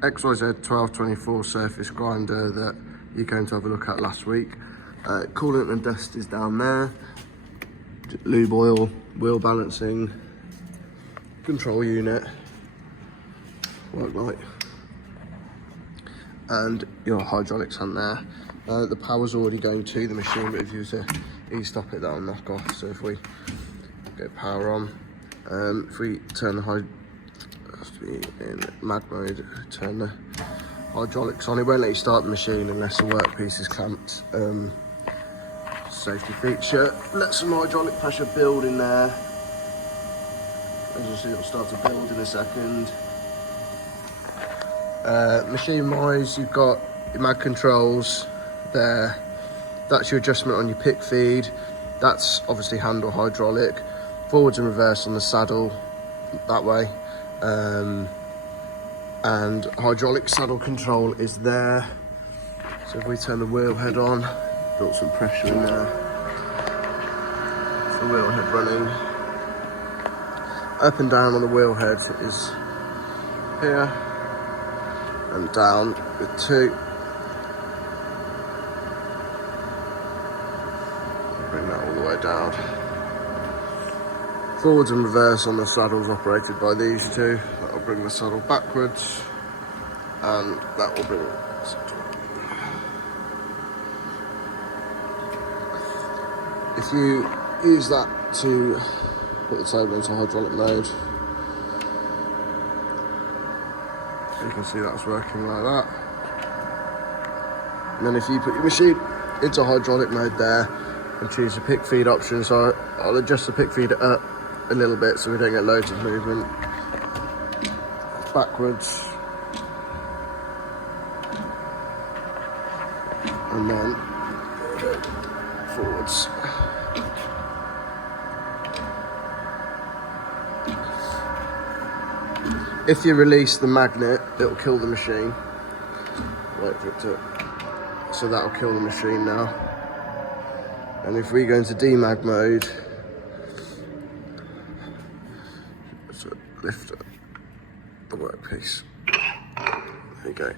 XYZ 1224 surface grinder that you're going to have a look at last week. Coolant and dust is down there. Lube oil, wheel balancing, control unit, work light, and your hydraulics on there. The power's already going to the machine, but if you use a e-stop it, that'll knock off. So if we get power on, if we turn the in mag mode, turn the hydraulics on, it won't let you start the machine unless the workpiece is clamped. Safety feature. Let some hydraulic pressure build in there. As you'll see, it'll start to build in a second. Machine wise, you've got your mag controls there. That's your adjustment on your pick feed. That's obviously handle hydraulic. Forwards and reverse on the saddle that way. And hydraulic saddle control is there. So if we turn the wheel head on, built some pressure in there. It's the wheel head running. Up and down on the wheel head is here, and down with 2. Bring that all the way down. Forwards and reverse on the saddles operated by these 2. That will bring the saddle backwards, and that will bring the saddle. If you use that to put the table into hydraulic mode, you can see that's working like that. And then if you put your machine into hydraulic mode there and choose the pick feed option, so I'll adjust the pick feed up a little bit so we don't get loads of movement. Backwards, and then forwards. If you release the magnet, it'll kill the machine. Wait for it to, so that'll kill the machine now. And if we go into demag mode, so lift up the workpiece. There you go.